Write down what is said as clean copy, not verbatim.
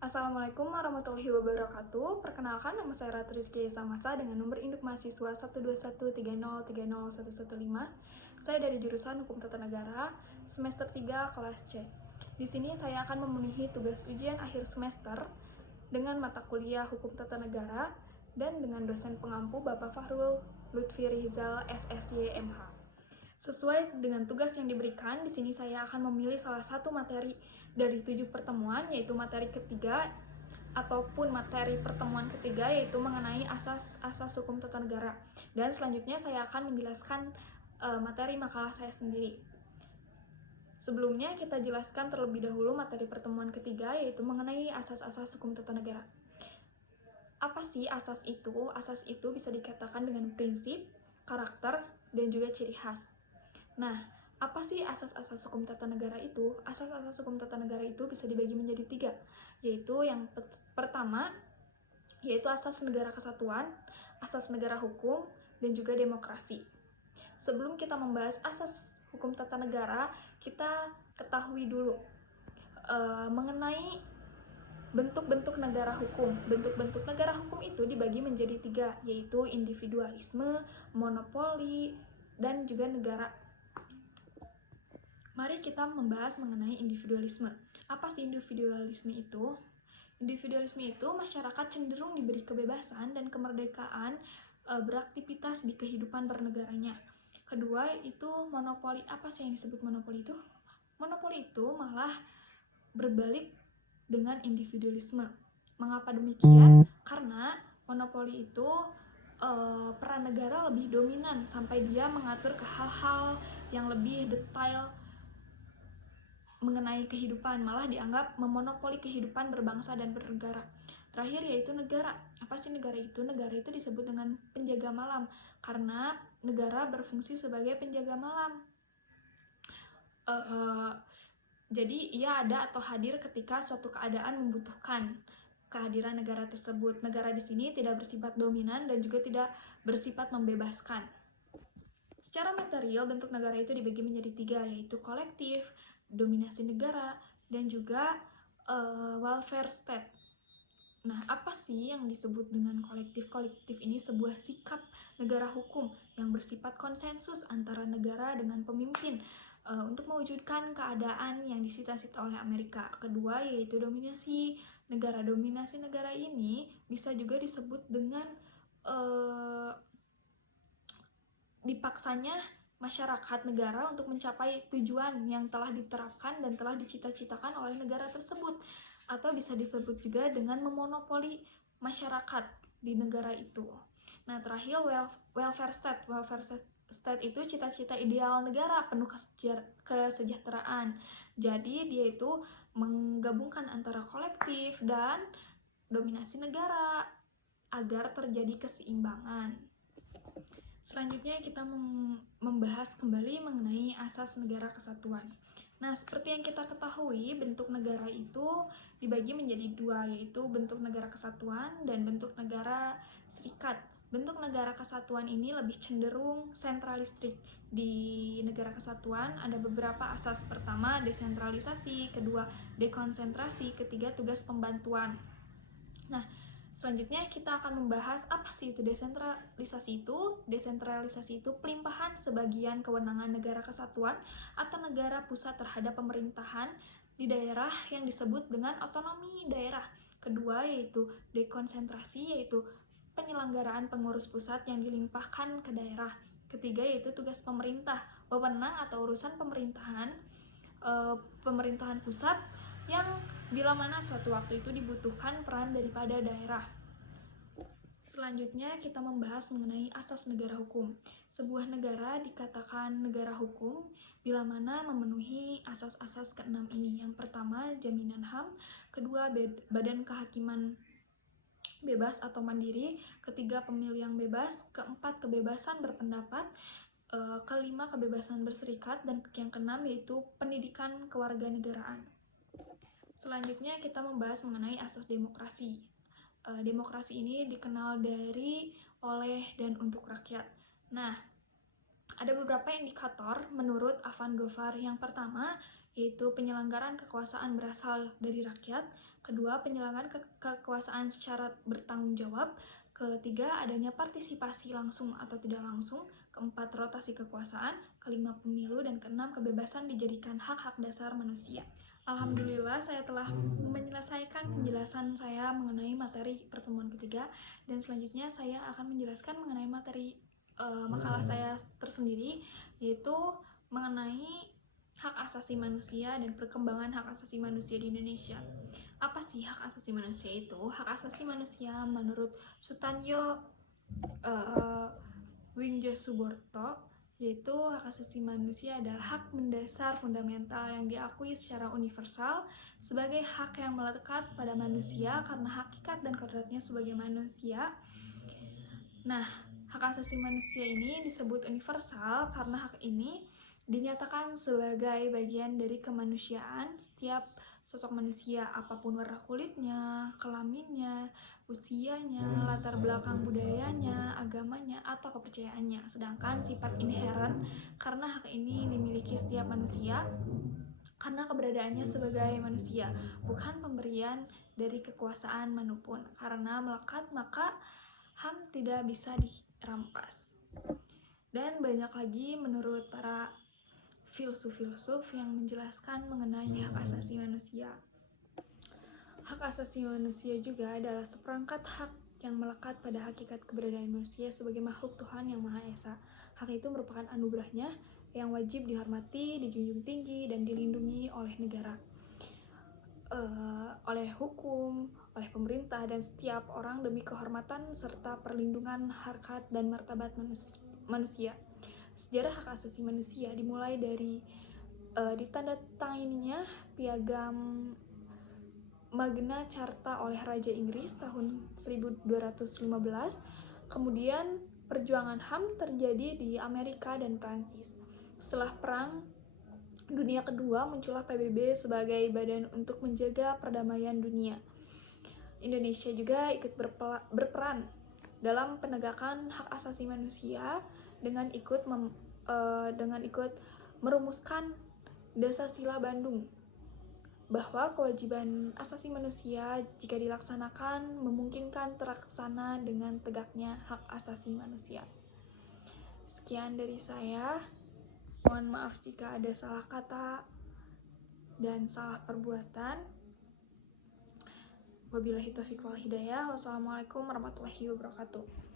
Assalamualaikum warahmatullahi wabarakatuh. Perkenalkan, nama saya Ratu Rizky Samasa dengan nomor induk mahasiswa 12130301115. Saya dari jurusan Hukum Tata Negara, semester 3 kelas C. Di sini saya akan memenuhi tugas ujian akhir semester dengan mata kuliah Hukum Tata Negara dan dengan dosen pengampu Bapak Fahrul Lutfi Rizal SSY MH. Sesuai dengan tugas yang diberikan, di sini saya akan memilih salah satu materi dari 7 pertemuan, yaitu materi ketiga ataupun materi pertemuan ketiga, yaitu mengenai asas-asas hukum tata negara. Dan selanjutnya saya akan menjelaskan materi makalah saya sendiri. Sebelumnya kita jelaskan terlebih dahulu materi pertemuan ketiga, yaitu mengenai asas-asas hukum tata negara. Apa sih asas itu? Asas itu bisa dikatakan dengan prinsip, karakter, dan juga ciri khas. Nah, apa sih asas-asas hukum tata negara itu? Asas-asas hukum tata negara itu bisa dibagi menjadi 3, yaitu yang pertama, yaitu asas negara kesatuan, asas negara hukum, dan juga demokrasi. Sebelum kita membahas asas hukum tata negara, kita ketahui dulu mengenai bentuk-bentuk negara hukum. Bentuk-bentuk negara hukum itu dibagi menjadi 3, yaitu individualisme, monopoli, dan juga negara. Mari kita membahas mengenai individualisme. Apa sih individualisme itu? Individualisme itu masyarakat cenderung diberi kebebasan dan kemerdekaan beraktivitas di kehidupan bernegaranya. Kedua itu monopoli. Apa sih yang disebut monopoli itu? Monopoli itu malah berbalik dengan individualisme. Mengapa demikian? Karena monopoli itu peran negara lebih dominan sampai dia mengatur ke hal-hal yang lebih detail mengenai kehidupan, malah dianggap memonopoli kehidupan berbangsa dan bernegara. Terakhir yaitu negara. Apa sih negara itu? Negara itu disebut dengan penjaga malam karena negara berfungsi sebagai penjaga malam. Jadi ia ada atau hadir ketika suatu keadaan membutuhkan kehadiran negara tersebut. Negara di sini tidak bersifat dominan dan juga tidak bersifat membebaskan. Secara material, bentuk negara itu dibagi menjadi 3, yaitu kolektif, dominasi negara, dan juga welfare state. Nah, apa sih yang disebut dengan kolektif? Kolektif ini sebuah sikap negara hukum yang bersifat konsensus antara negara dengan pemimpin untuk mewujudkan keadaan yang disita-sita oleh Amerika. Kedua, yaitu dominasi negara. Dominasi negara ini bisa juga disebut dengan dipaksanya masyarakat negara untuk mencapai tujuan yang telah diterapkan dan telah dicita-citakan oleh negara tersebut, atau bisa disebut juga dengan memonopoli masyarakat di negara itu. Nah, terakhir welfare state. Welfare state itu cita-cita ideal negara penuh kesejahteraan. Jadi dia itu menggabungkan antara kolektif dan dominasi negara agar terjadi keseimbangan. Selanjutnya kita membahas kembali mengenai asas negara kesatuan. Nah, seperti yang kita ketahui, bentuk negara itu dibagi menjadi 2, yaitu bentuk negara kesatuan dan bentuk negara serikat. Bentuk negara kesatuan ini lebih cenderung sentralistik. Di negara kesatuan ada beberapa asas. Pertama, desentralisasi, kedua, dekonsentrasi, ketiga, tugas pembantuan. Nah, selanjutnya kita akan membahas apa sih itu desentralisasi itu. Desentralisasi itu pelimpahan sebagian kewenangan negara kesatuan atau negara pusat terhadap pemerintahan di daerah yang disebut dengan otonomi daerah. Kedua yaitu dekonsentrasi, yaitu penyelenggaraan pengurus pusat yang dilimpahkan ke daerah. Ketiga yaitu tugas pemerintah, wewenang atau urusan pemerintahan pusat yang bila mana suatu waktu itu dibutuhkan peran daripada daerah. Selanjutnya kita membahas mengenai asas negara hukum. Sebuah negara dikatakan negara hukum bila mana memenuhi asas-asas ke-6 ini. Yang pertama, jaminan HAM. Kedua, badan kehakiman bebas atau mandiri. Ketiga, pemilihan bebas. Keempat, kebebasan berpendapat. Kelima, kebebasan berserikat. Dan yang keenam yaitu pendidikan kewarganegaraan. Selanjutnya kita membahas mengenai asas demokrasi. Demokrasi ini dikenal dari, oleh, dan untuk rakyat. Nah, ada beberapa indikator menurut Avan Gofar. Yang pertama, yaitu penyelenggaraan kekuasaan berasal dari rakyat. Kedua, penyelenggaraan kekuasaan secara bertanggung jawab. Ketiga, adanya partisipasi langsung atau tidak langsung. Keempat, rotasi kekuasaan. Kelima, pemilu. Dan keenam, kebebasan dijadikan hak-hak dasar manusia. Alhamdulillah, saya telah menyelesaikan penjelasan saya mengenai materi pertemuan ketiga, dan selanjutnya saya akan menjelaskan mengenai materi makalah saya tersendiri, yaitu mengenai hak asasi manusia dan perkembangan hak asasi manusia di Indonesia. Apa sih hak asasi manusia itu? Hak asasi manusia menurut Sutanyo Wingjo-Suborto, yaitu hak asasi manusia adalah hak mendasar fundamental yang diakui secara universal sebagai hak yang melekat pada manusia karena hakikat dan kodratnya sebagai manusia. Nah, hak asasi manusia ini disebut universal karena hak ini dinyatakan sebagai bagian dari kemanusiaan setiap sosok manusia, apapun warna kulitnya, kelaminnya, usianya, latar belakang budayanya, agamanya, atau kepercayaannya. Sedangkan sifat inheren karena hak ini dimiliki setiap manusia karena keberadaannya sebagai manusia, bukan pemberian dari kekuasaan manapun. Karena melekat, maka HAM tidak bisa dirampas. Dan banyak lagi menurut para filsuf-filsuf yang menjelaskan mengenai hak asasi manusia. Hak asasi manusia juga adalah seperangkat hak yang melekat pada hakikat keberadaan manusia sebagai makhluk Tuhan yang Maha Esa. Hak itu merupakan anugerahnya yang wajib dihormati, dijunjung tinggi, dan dilindungi oleh negara, oleh hukum, oleh pemerintah, dan setiap orang demi kehormatan serta perlindungan harkat dan martabat manusia. Sejarah hak asasi manusia dimulai dari ditandatanganinya Piagam Magna Carta oleh Raja Inggris tahun 1215. Kemudian perjuangan HAM terjadi di Amerika dan Prancis. Setelah Perang Dunia Kedua, muncullah PBB sebagai badan untuk menjaga perdamaian dunia. Indonesia juga ikut berperan dalam penegakan hak asasi manusia dengan ikut merumuskan Dasar-Sila Bandung, bahwa kewajiban asasi manusia jika dilaksanakan memungkinkan terlaksana dengan tegaknya hak asasi manusia. Sekian dari saya. Mohon maaf jika ada salah kata dan salah perbuatan. Wabillahi taufiq wal hidayah. Wassalamualaikum warahmatullahi wabarakatuh.